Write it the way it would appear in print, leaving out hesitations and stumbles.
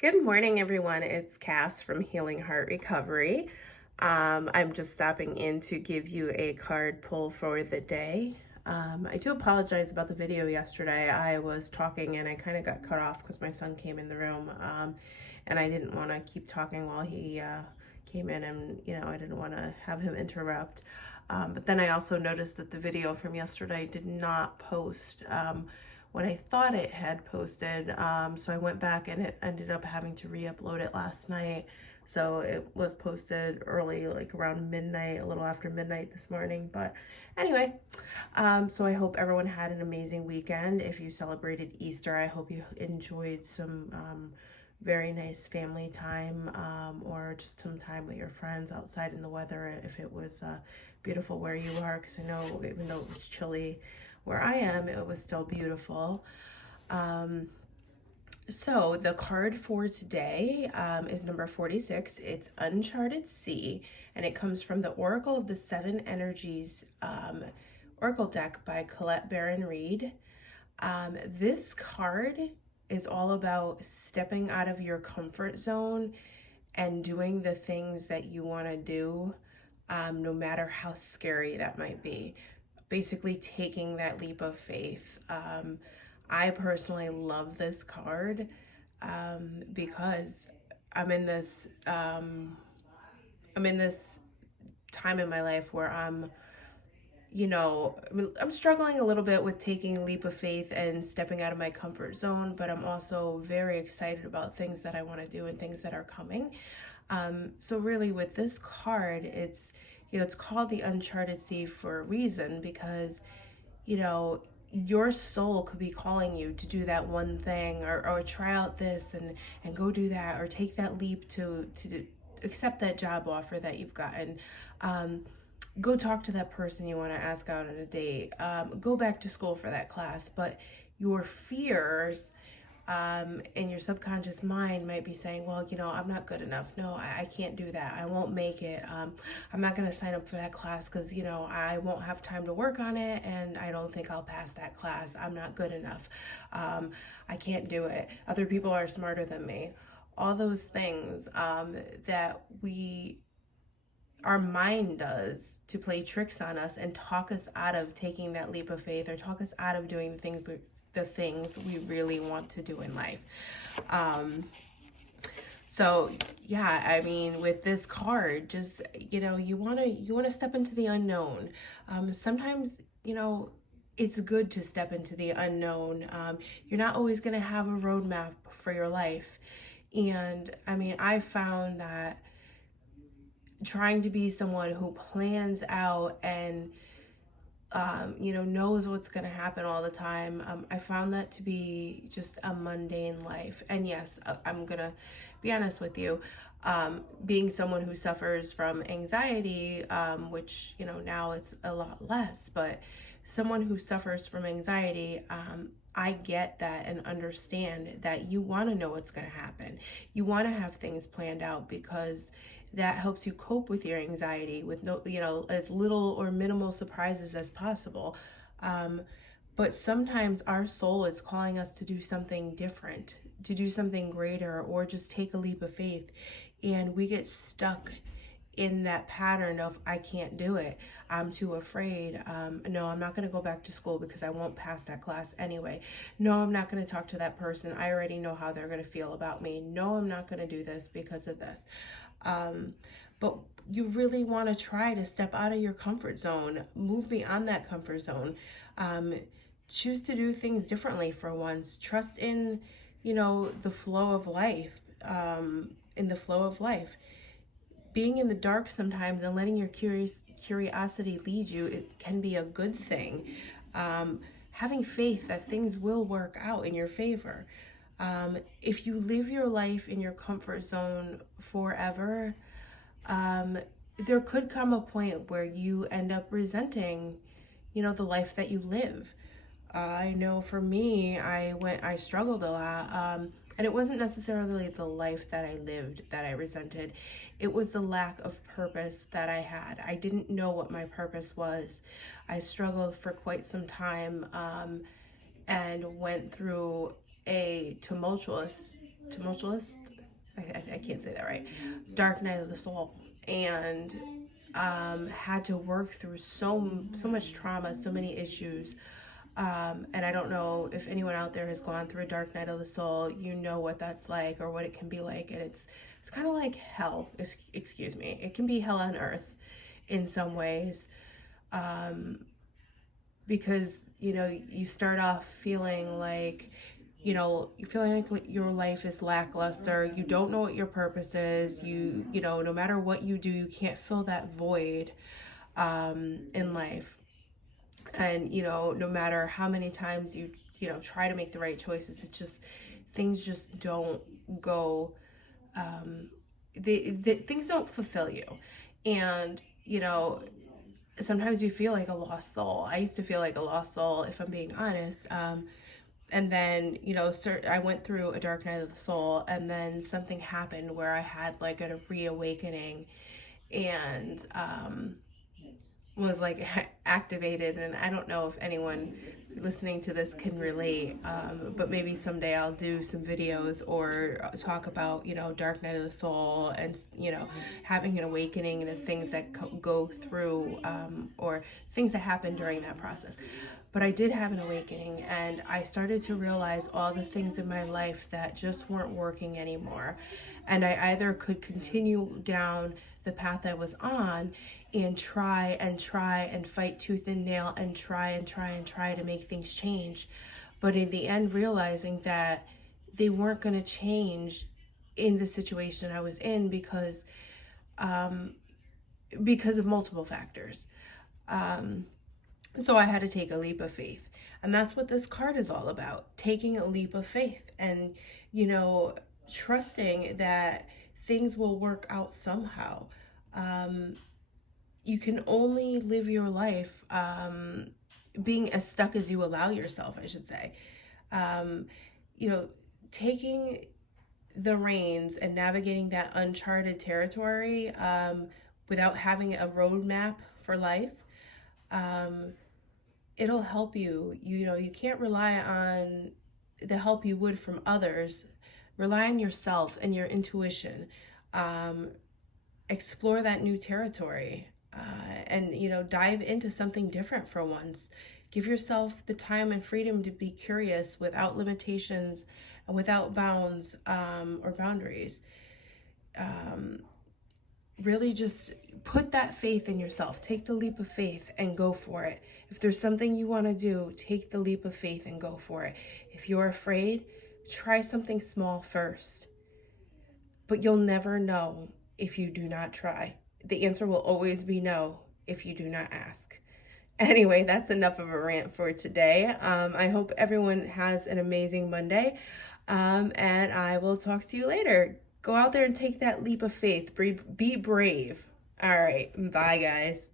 Good morning, everyone. It's Cass from Healing Heart Recovery. I'm just stopping in to give you a card pull for the day. I do apologize about the video yesterday. I was talking and I kind of got cut off because my son came in the room, and I didn't want to keep talking while he came in, and I didn't want to have him interrupt. But then I also noticed that the video from yesterday did not post when I thought it had posted. So I went back and it ended up having to re-upload it last night. So it was posted early, like around midnight, a little after midnight this morning. But anyway, so I hope everyone had an amazing weekend. If you celebrated Easter, I hope you enjoyed some very nice family time, or just some time with your friends outside in the weather if it was beautiful where you are, because I know even though it was chilly where I am, it was still beautiful. So the card for today is number 46. It's Uncharted Sea, and it comes from the Oracle of the Seven Energies Oracle deck by Colette Baron-Reid. This card is all about stepping out of your comfort zone and doing the things that you want to do, no matter how scary that might be. Basically taking that leap of faith. I personally love this card because I'm in this time in my life where I'm struggling a little bit with taking a leap of faith and stepping out of my comfort zone, but I'm also very excited about things that I want to do and things that are coming. So really with this card, it's called the Uncharted Sea for a reason, because your soul could be calling you to do that one thing, or try out this and go do that, or take that leap to accept that job offer that you've gotten. Go talk to that person you want to ask out on a date. Go back to school for that class. But your fears and your subconscious mind might be saying, well, I'm not good enough. No, I can't do that. I won't make it. I'm not going to sign up for that class because, I won't have time to work on it, and I don't think I'll pass that class. I'm not good enough. I can't do it. Other people are smarter than me. All those things that our mind does to play tricks on us and talk us out of taking that leap of faith, or talk us out of doing the things we really want to do in life. So yeah, I mean, with this card, just you want to step into the unknown. Sometimes it's good to step into the unknown. You're not always going to have a roadmap for your life, and I mean, I found that trying to be someone who plans out and knows what's going to happen all the time. I found that to be just a mundane life. And yes, I'm going to be honest with you. Being someone who suffers from anxiety, which, now it's a lot less, but someone who suffers from anxiety, I get that and understand that you want to know what's going to happen. You want to have things planned out, because that helps you cope with your anxiety with as little or minimal surprises as possible. But sometimes our soul is calling us to do something different, to do something greater, or just take a leap of faith, and we get stuck in that pattern of, I can't do it, I'm too afraid, no, I'm not going to go back to school because I won't pass that class anyway, no, I'm not going to talk to that person, I already know how they're going to feel about me, no, I'm not going to do this because of this. But you really want to try to step out of your comfort zone, move beyond that comfort zone, choose to do things differently for once, trust in the flow of life, being in the dark sometimes and letting your curiosity lead you, it can be a good thing. Having faith that things will work out in your favor. If you live your life in your comfort zone forever, there could come a point where you end up resenting, the life that you live. I know for me, I struggled a lot. And it wasn't necessarily the life that I lived that I resented. It was the lack of purpose that I had. I didn't know what my purpose was. I struggled for quite some time, and went through a tumultuous tumultuous. I can't say that right. Dark night of the soul, and had to work through so much trauma, so many issues. And I don't know if anyone out there has gone through a dark night of the soul. You know what that's like, or what it can be like, and it's kind of like hell. Excuse me. It can be hell on earth in some ways, because you start off feeling like you're feeling like your life is lackluster. You don't know what your purpose is. No matter what you do, you can't fill that void in life. And no matter how many times you try to make the right choices, it's just things just don't go. Things don't fulfill you, and sometimes you feel like a lost soul. I used to feel like a lost soul, if I'm being honest. And then, I went through a dark night of the soul, and then something happened where I had like a reawakening, and was like activated. And I don't know if anyone listening to this can relate, but maybe someday I'll do some videos or talk about dark night of the soul, and having an awakening, and the things that go through, or things that happen during that process. But I did have an awakening, and I started to realize all the things in my life that just weren't working anymore. And I either could continue down the path I was on and try and fight tooth and nail and try to make things change. But in the end, realizing that they weren't going to change in the situation I was in, because of multiple factors. So I had to take a leap of faith. And that's what this card is all about, taking a leap of faith and, trusting that things will work out somehow. You can only live your life being as stuck as you allow yourself, I should say. Taking the reins and navigating that uncharted territory without having a roadmap for life, it'll help you. You can't rely on the help you would from others. Rely on yourself and your intuition. Explore that new territory, and dive into something different for once. Give yourself the time and freedom to be curious without limitations and without bounds or boundaries. Really just put that faith in yourself. Take the leap of faith and go for it. If there's something you want to do, take the leap of faith and go for it. If you're afraid, try something small first. But you'll never know if you do not try. The answer will always be no if you do not ask. Anyway, that's enough of a rant for today. I hope everyone has an amazing Monday, and I will talk to you later. Go out there and take that leap of faith. Be brave. All right. Bye, guys.